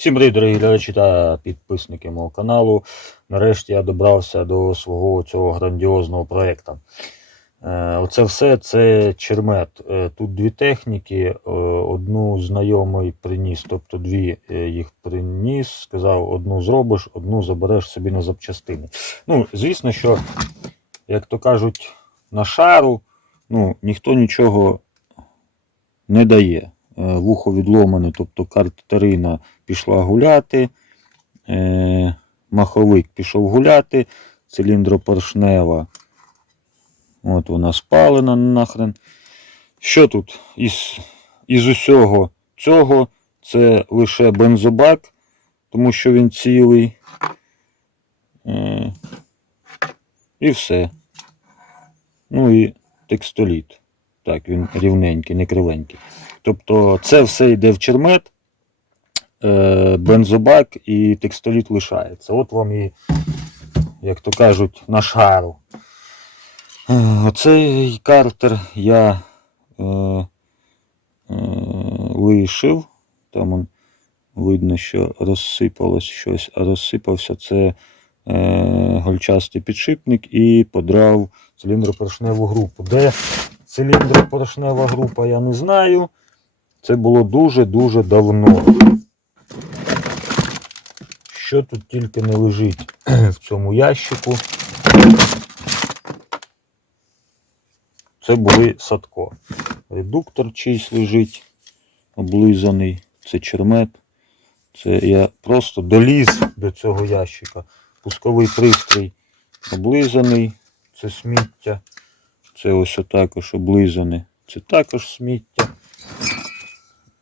Всім привіт, дорогі глядачі та підписники мого каналу. Нарешті я добрався до свого цього грандіозного проєкту. Е, Оце все це чермет. Е, Тут дві техніки, е, одну знайомий приніс, тобто дві їх приніс, сказав, одну зробиш, одну забереш собі на запчастини. Ну, звісно, що, як то кажуть, на шару ну, ніхто нічого не дає. Е, Вухо відломане, тобто Катерина пішла гуляти, е, маховик пішов гуляти, циліндропоршнева. От вона спалена нахрен. Що тут із, із усього цього? Це лише бензобак, тому що він цілий. Е, і все. Ну і текстоліт. Так, він рівненький, не кривенький. Тобто це все йде в чермет, е, бензобак і текстоліт лишається. От вам і, як то кажуть, на шару. Е, Оцей картер я е, е, лишив. Там он, видно, що розсипалось щось, а розсипався це е, гольчастий підшипник і подрав циліндропоршневу групу. Де циліндропоршнева група, я не знаю. Це було дуже-дуже давно. Що тут тільки не лежить в цьому ящику. Це були садко. Редуктор чийсь лежить, облизаний. Це чермет. Це я просто доліз до цього ящика. Пусковий пристрій облизаний. Це сміття. Це ось також облизане. Це також сміття.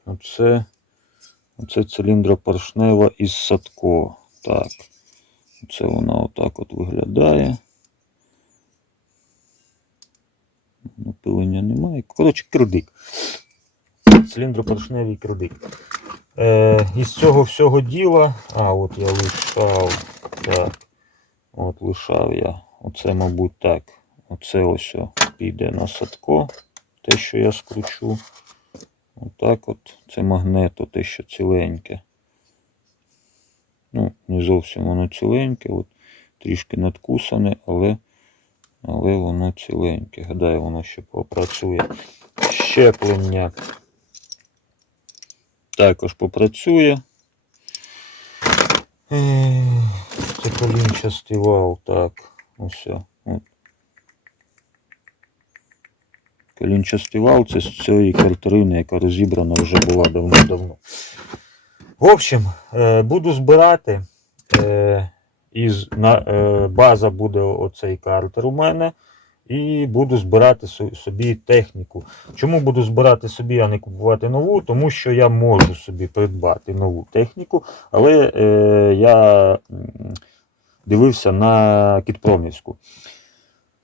Оце, оце циліндропоршнева із садко. Так. Це вона отак от виглядає. Напилення немає. Коротше, кредик. Циліндропоршневий кредик. Е, із цього всього діла. А, от я лишав. Так. От лишав я. Оце, мабуть, так. Оце ось піде на садко. Те, що я скручу. Отак от. Це магнето, те, що ціленьке. Ну, не зовсім воно ціленьке, от трішки надкусане, але, але воно ціленьке. Гадаю, воно ще попрацює. Щеплення також попрацює. Це колінчастий так. Ось. От. Це з цієї картерини, яка розібрана вже була давно-давно. В общем, е, буду збирати. Е, із, на, е, база буде оцей картер у мене. І буду збирати собі техніку. Чому буду збирати собі, а не купувати нову? Тому що я можу собі придбати нову техніку, але я дивився на Кітпромівську.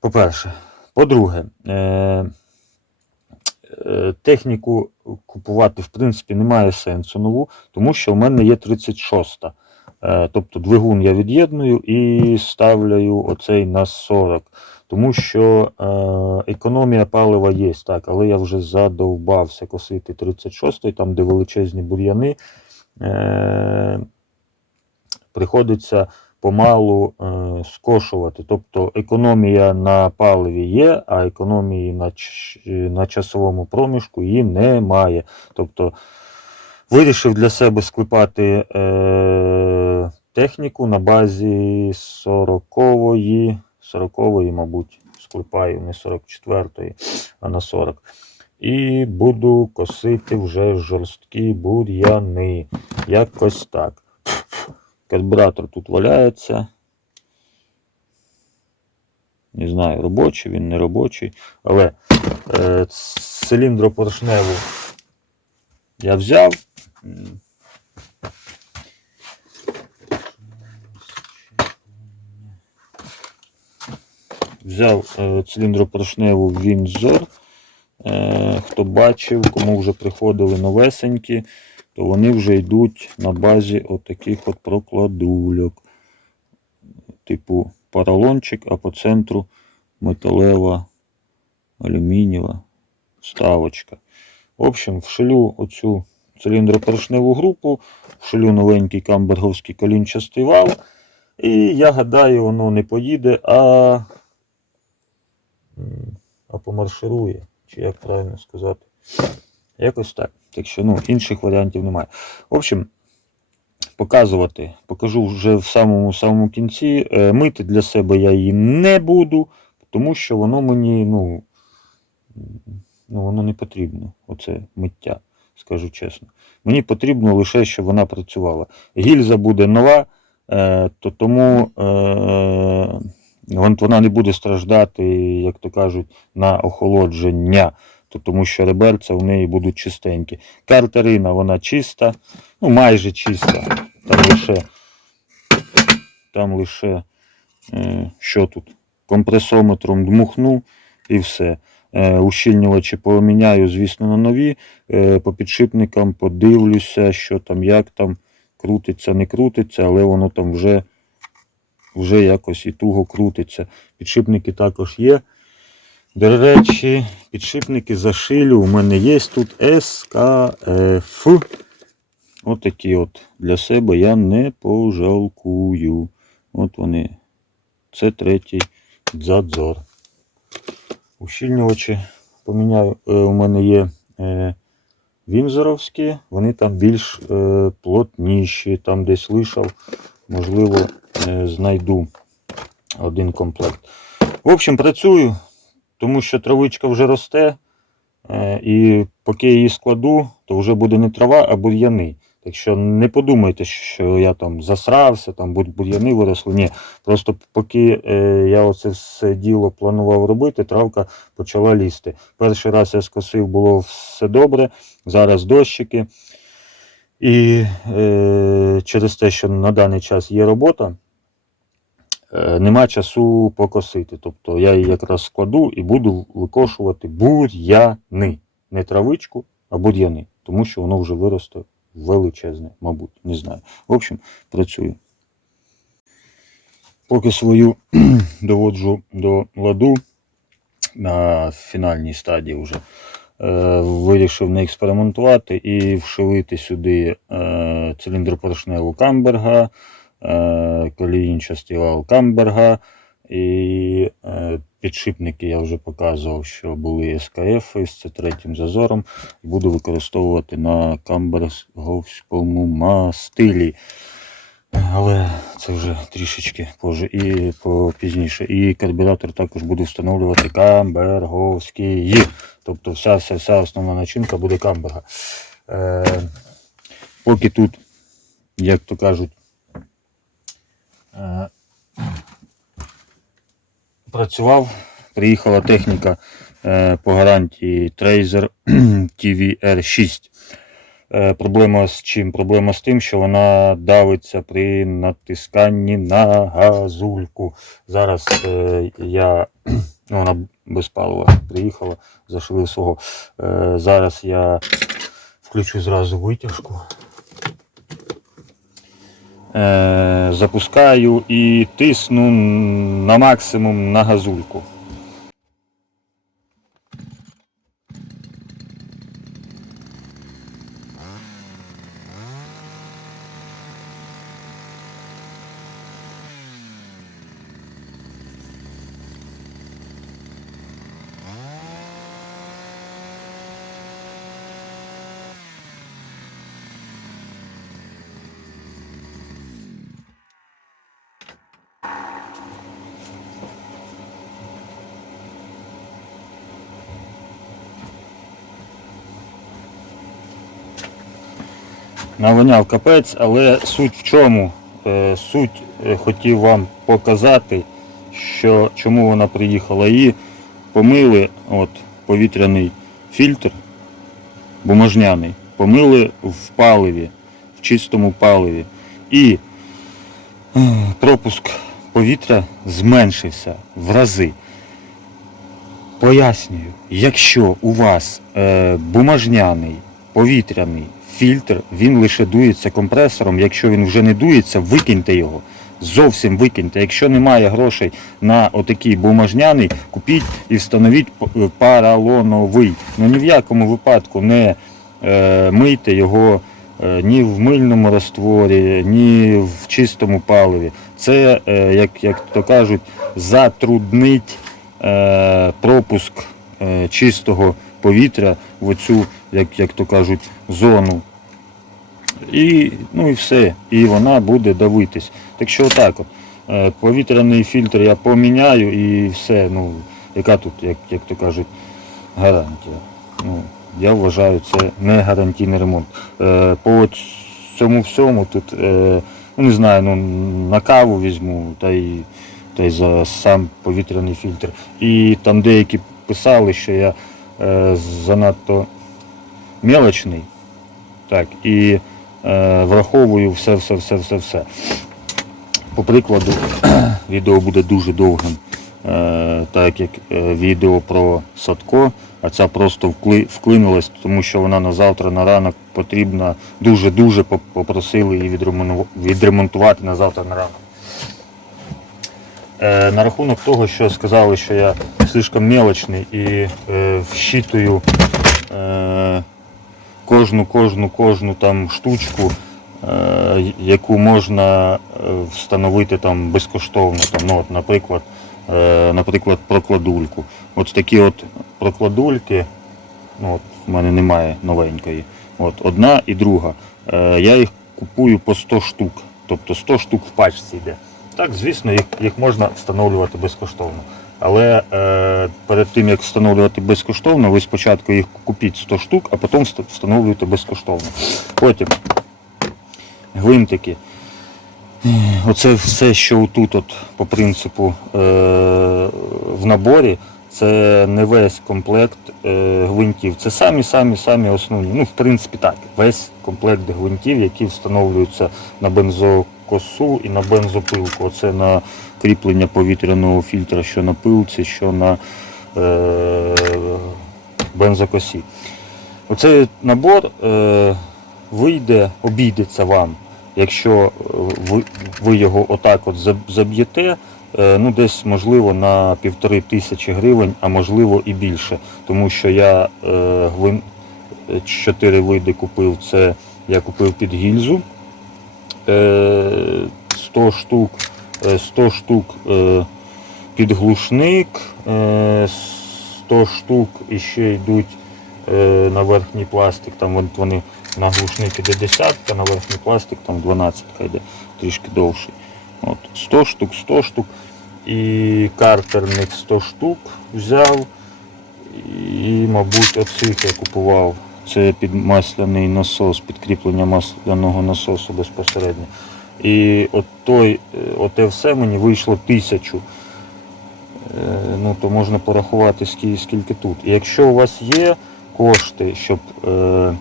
По-перше. По-друге, техніку купувати в принципі немає сенсу нову, тому що в мене є 36-та. Е, тобто двигун я від'єдную і ставлю оцей на 40. Тому що е, економія палива є, так, але я вже задовбався косити 36-й, там де величезні бур'яни. Е, приходиться помалу е, скошувати. Тобто економія на паливі є, а економії на, на часовому проміжку її немає. Тобто вирішив для себе склепати е, техніку на базі 40-ї, 40-ї, мабуть, склепаю не 44-ї, а на 40. І буду косити вже жорсткі бур'яни. Якось так. Карбюратор тут валяється. Не знаю, робочий він, не робочий. Але е, циліндропоршневу я взяв. Взяв е, циліндропоршневу Вінзор. Е, хто бачив, кому вже приходили новесенькі, то вони вже йдуть на базі отаких от прокладульок. Типу поролончик, а по центру металева алюмінієва вставочка. В общем, вшилю оцю циліндропоршневу групу, вшилю новенький камберговський колінчастий вал. І я гадаю, воно не поїде, а, а помарширує. Чи як правильно сказати? Якось так. Так що ну, інших варіантів немає. В общем, показувати, покажу вже в самому самому кінці. Е, Мити для себе я її не буду, тому що воно мені, ну, ну воно не потрібно. Оце миття, скажу чесно. Мені потрібно лише, щоб вона працювала. Гільза буде нова, е, то тому е, вона не буде страждати, як то кажуть, на охолодження. То тому що реберця в неї будуть чистенькі. Картерина вона чиста, ну майже чиста. Там лише, там лише е, що тут? Компресометром дмухну і все. Е, ущільнювачі поміняю, звісно, на нові. Е, по підшипникам подивлюся, що там, як там крутиться, не крутиться, але воно там вже, вже якось і туго крутиться. Підшипники також є. До речі, підшипники зашилю. У мене є тут СКФ. Отакі от для себе я не пожалкую. От вони. Це третій дзадзор. Ущільнювачі поміняю. Е, у мене є е, вінзоровські, вони там більш е, плотніші. Там десь лишав, можливо, е, знайду один комплект. В общем, працюю, тому що травичка вже росте. Е, і поки я її складу, то вже буде не трава, а бур'яни. Так що не подумайте, що я там засрався, там бур'яни виросли. Ні. Просто поки е, я оце все діло планував робити, травка почала лізти. Перший раз я скосив, було все добре, зараз дощики. І е, через те, що на даний час є робота, нема часу покосити. Тобто я її якраз складу і буду викошувати бур'яни. Не травичку, а бур'яни. Тому що воно вже виросте величезне, мабуть, не знаю. В общем, працюю. Поки свою доводжу до ладу на фінальній стадії вже. Е, вирішив не експериментувати і вшивити сюди е, циліндропоршневу Камберга, е, коліїнчастий Камберга і е, підшипники я вже показував, що були СКФ з це третім зазором. Буду використовувати на камберговському мастилі. Але це вже трішечки позже і пізніше. І карбюратор також буду встановлювати камберговський. Тобто вся, вся, вся основна начинка буде камберга. Е, поки тут, як то кажуть, працював, приїхала техніка е, по гарантії Tracer TVR6. Е, Проблема з чим? Проблема з тим, що вона давиться при натисканні на газульку. Зараз е, я, ну, вона без палива приїхала, зашилив свого. Е, зараз я включу зразу витяжку. Е, запускаю і тисну на максимум на газульку. Навоняв капець, але суть в чому? Е, Суть е, хотів вам показати, що чому вона приїхала. Її помили от, повітряний фільтр бумажняний, помили в паливі, в чистому паливі. І е, пропуск повітря зменшився в рази. Пояснюю, якщо у вас бумажняний повітряний фільтр, він лише дується компресором. Якщо він вже не дується, викиньте його. Зовсім викиньте. Якщо немає грошей на отакий бумажняний, купіть і встановіть паралоновий. Ну ні в якому випадку не е, мийте його е, ні в мильному растворі, ні в чистому паливі. Це, е, як, як то кажуть, затруднить е, пропуск е, чистого повітря в оцю, як, як то кажуть, зону. І, ну і все. І вона буде давитись. Так що отак от. Е, Повітряний фільтр я поміняю і все. Ну, яка тут, як, як то кажуть, гарантія. Ну, я вважаю, це не гарантійний ремонт. Е, по цьому всьому тут, е, ну не знаю, ну, на каву візьму, та й, та й за сам повітряний фільтр. І там деякі писали, що я занадто мелочний. Так, і е, враховую все, все, все, все, все. По прикладу, відео буде дуже довгим, е, так як е, відео про Садко, а ця просто вкли, вклинилась, тому що вона на завтра, на ранок потрібна. Дуже-дуже попросили її відремонтувати на завтра на ранок. Е, на рахунок того, що сказали, що я слишком мелочний і е, вщитую е, кожну, кожну, кожну там штучку, е, яку можна е, встановити там безкоштовно. Там, ну, от, наприклад, е, наприклад, прокладульку. От такі от прокладульки, ну, от, в мене немає новенької. От, одна і друга. Е, я їх купую по 100 штук. Тобто 100 штук в пачці йде. Так, звісно, їх, їх можна встановлювати безкоштовно. Але е, перед тим як встановлювати безкоштовно, ви спочатку їх купіть 100 штук, а потім встановлюєте безкоштовно. Потім гвинтики. Оце все, що тут, от, по принципу, е, в наборі, це не весь комплект е, гвинтів. Це самі самі самі основні. Ну, в принципі, так, весь комплект гвинтів, які встановлюються на бензокосу і на бензопилку. Оце на кріплення повітряного фільтра, що на пилці, що на е, бензокосі. Оцей набор е, вийде, обійдеться вам, якщо е, ви, ви його отак от заб'єте, е, ну десь можливо на півтори тисячі гривень, а можливо і більше. Тому що я е, е, чотири види купив. Це я купив під гільзу е, 100 штук, е, 100 штук е, під глушник, е, 100 штук ще йдуть е, на верхній пластик, там вони на глушник іде десятка, на верхній пластик там 12 йде, трішки довший. От, 100 штук, 100 штук. І картерник 100 штук взяв. І, мабуть, оцих я купував. Це під масляний насос, підкріплення масляного насосу безпосередньо. І от той, е, оте все мені вийшло тисячу. Е, Ну, то можна порахувати скільки, тут. І якщо у вас є кошти, щоб е,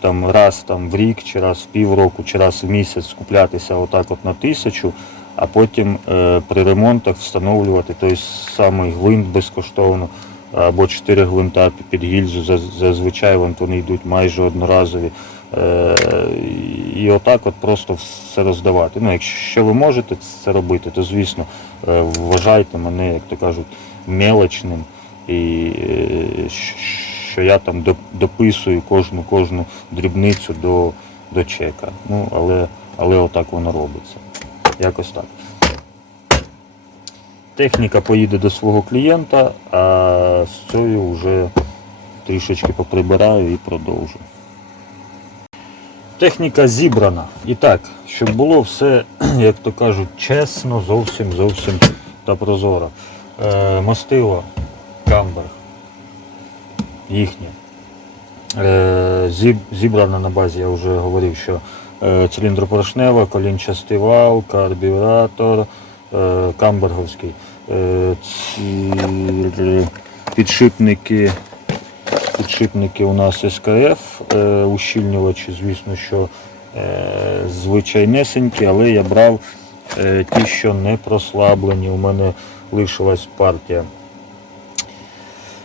там раз там, в рік, чи раз в півроку, чи раз в місяць скуплятися отак от на тисячу, а потім при ремонтах встановлювати той самий гвинт безкоштовно, або 4 гвинта під гільзу, зазвичай вони йдуть майже одноразові. Е, і отак от просто все роздавати. Ну, якщо ви можете це робити, то звісно е, вважайте мене, як то кажуть, мелочним і е, що я там дописую кожну кожну дрібницю до, до чека. Ну, але, але отак воно робиться. Якось так. Техніка поїде до свого клієнта, а з цією вже трішечки поприбираю і продовжу. Техніка зібрана. І так, щоб було все, як то кажуть, чесно, зовсім зовсім та прозоро. Е, мастило Камбер. Їхнє. Е, зіб, зібрана на базі, я вже говорив, що е, циліндропоршнева, колінчастий вал, карбюратор, е, камберговський. Е, ці підшипники підшипники у нас СКФ, е, ущільнювачі, звісно, що е, звичайнесенькі, але я брав е, ті, що не прослаблені. У мене лишилась партія.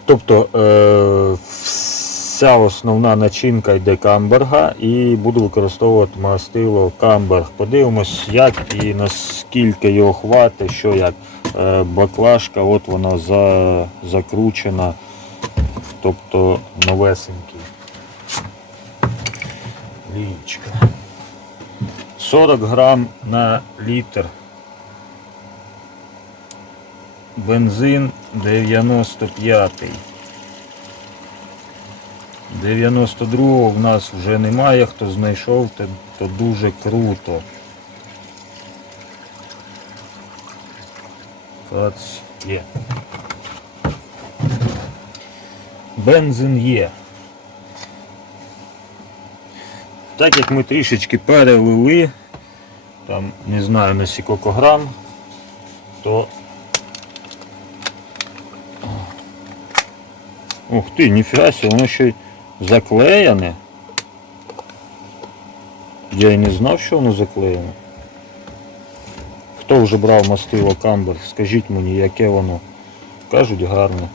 Тобто вся основна начинка йде камберга і буду використовувати мастило камберг. Подивимось, як і наскільки його хватить, що як. Баклажка, от вона за, закручена тобто новесенький. Лічка. 40 грам на літр. Бензин 95. 92-го в нас вже немає, хто знайшов, то, дуже круто. Фац є. Бензин є. Так як ми трішечки перелили, там не знаю на скільки грам, то Ух ти, ніфіга себе, воно ще й заклеєне. Я й не знав, що воно заклеєне. Хто вже брав мастило Камбер, скажіть мені, яке воно. Кажуть гарне.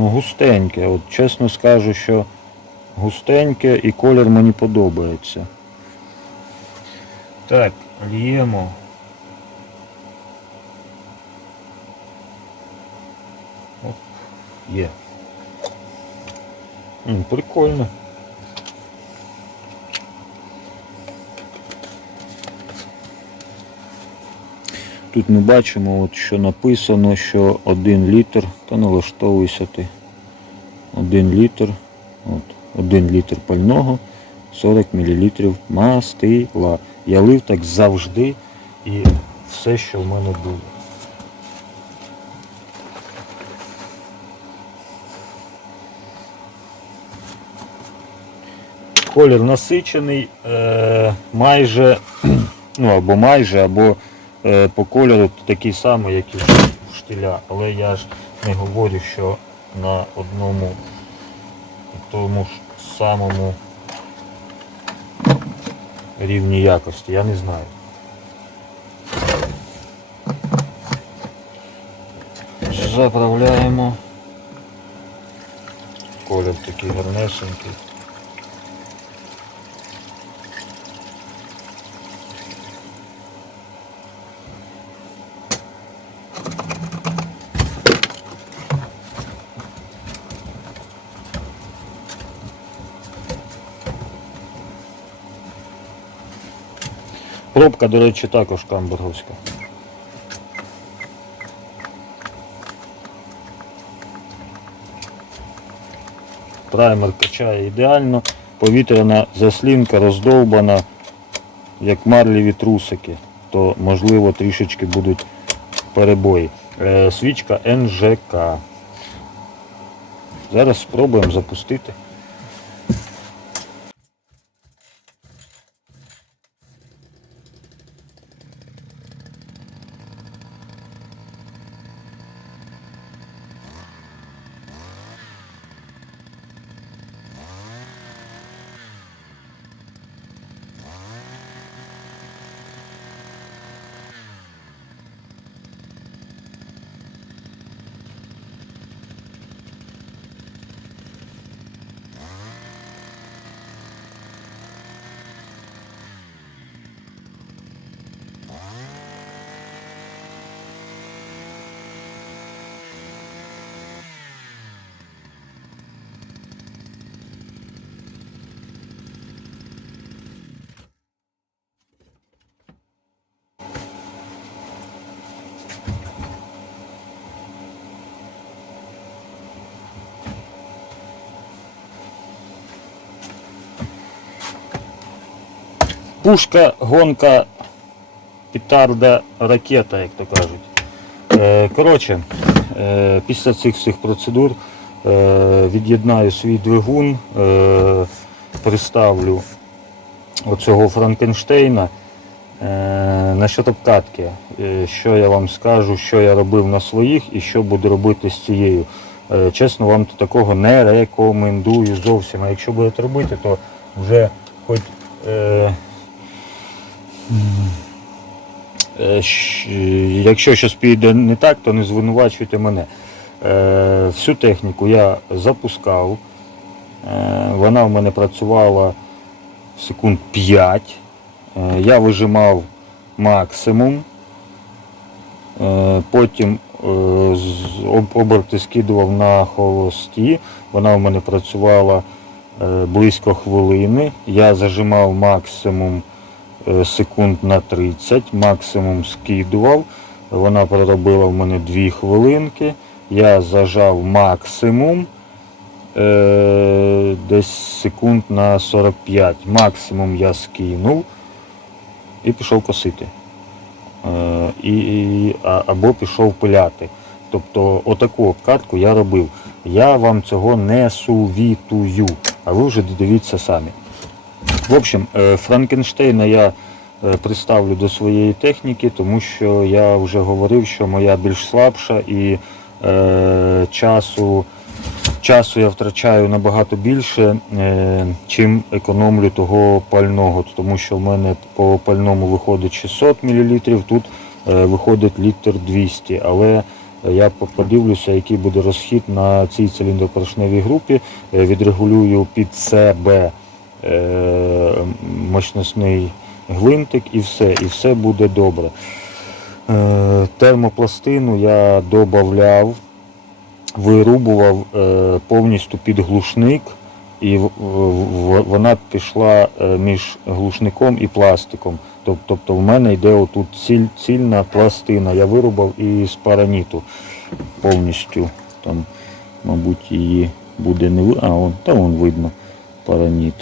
Ну, густеньке. От чесно скажу, що густеньке і колір мені подобається. Так, льємо. Оп, є. М, прикольно. Тут ми бачимо, от, що написано, що 1 літр, та налаштовуйся ти. 1 літр, от, 1 літр пального, 40 мл мастила. Я лив так завжди і все, що в мене було. Колір насичений, е, майже, ну або майже, або по кольору такий самий, як і в штиля. Але я ж не говорю, що на одному тому ж самому рівні якості. Я не знаю. Заправляємо. Колір такий гарнесенький. Пробка, до речі, також камберговська. Праймер качає ідеально, повітряна заслінка роздовбана, як марліві трусики, то можливо трішечки будуть перебої. Е, свічка НЖК. Зараз спробуємо запустити. Пушка, гонка, петарда, ракета, як то кажуть. Е, Коротше, е, після цих всіх процедур е, від'єднаю свій двигун, приставлю оцього Франкенштейна. Насчет е, що я вам скажу, що я робив на своїх і що буду робити з цією. Чесно, вам такого не рекомендую зовсім. А якщо будете робити, то вже хоч Якщо щось піде не так, то не звинувачуйте мене. Е, Всю техніку я запускав. Е, Вона в мене працювала секунд 5. Е, Я вижимав максимум. Е, Потім е, оберти скидував на холості. Вона в мене працювала е, близько хвилини. Я зажимав максимум е, секунд на 30, максимум скидував. Вона проробила в мене 2 хвилинки. Я зажав максимум е, десь секунд на 45. Максимум я скинув і пішов косити. Е, і, або пішов пиляти. Тобто отаку обкатку я робив. Я вам цього не сувітую, а ви вже дивіться самі. В общем, е, Франкенштейна я е, приставлю до своєї техніки, тому що я вже говорив, що моя більш слабша і е, часу, часу я втрачаю набагато більше, е, чим економлю того пального, тому що в мене по пальному виходить 600 мл, тут е, виходить літр 200, але я подивлюся, який буде розхід на цій циліндропоршневій групі, е, відрегулюю під себе мощностний гвинтик і все, і все буде добре. Е, термопластину я додавав, вирубував е, повністю під глушник, і вона пішла е, між глушником і пластиком. Тобто в мене йде отут ціль, цільна пластина. Я вирубав із параніту повністю. Там, мабуть, її буде не видно. А, вон, вон видно параніт.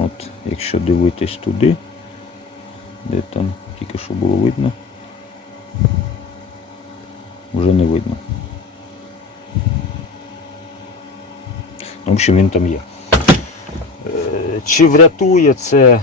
От, якщо дивитись туди, де там тільки що було видно, вже не видно. В общем, він там є. Е, Чи врятує це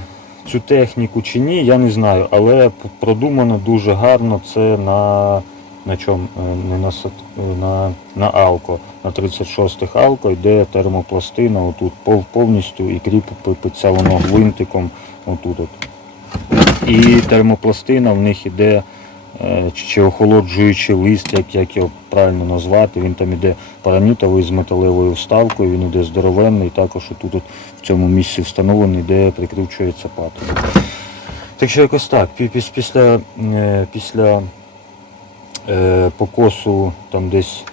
цю техніку чи ні, я не знаю, але продумано дуже гарно це на, на чому? Не на, е, на, на Алко. На 36-х Алко йде термопластина, отут повністю і кріпиться воно гвинтиком отут. От. І термопластина в них іде е, чи- чи охолоджуючий лист, як, як його правильно назвати. Він там іде паранітовий з металевою вставкою, він іде здоровенний, також отут от в цьому місці встановлений, де прикручується патрубок. Так що якось так. Після, е, після е, покосу там десь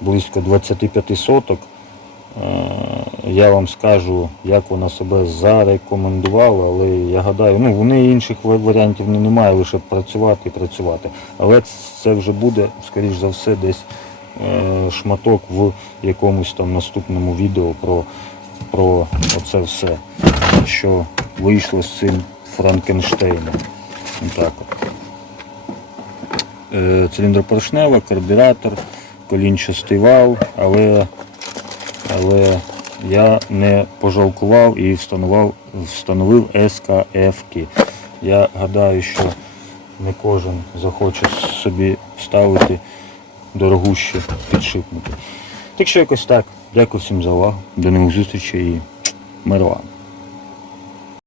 близько 25 соток. Е, Я вам скажу, як вона себе зарекомендувала, але я гадаю, ну в неї інших варіантів не- немає, лише працювати і працювати. Але це вже буде, скоріш за все, десь е, шматок в якомусь там наступному відео про, про оце все, що вийшло з цим Франкенштейном. Отак от. Е, Циліндропоршнева, карбюратор, колінчастий вал, але але я не пожалкував і встановив, встановив СКФ-ки. Я гадаю, що не кожен захоче собі ставити дорогущі підшипники. Так що якось так. Дякую всім за увагу. До нових зустрічей і мир вам.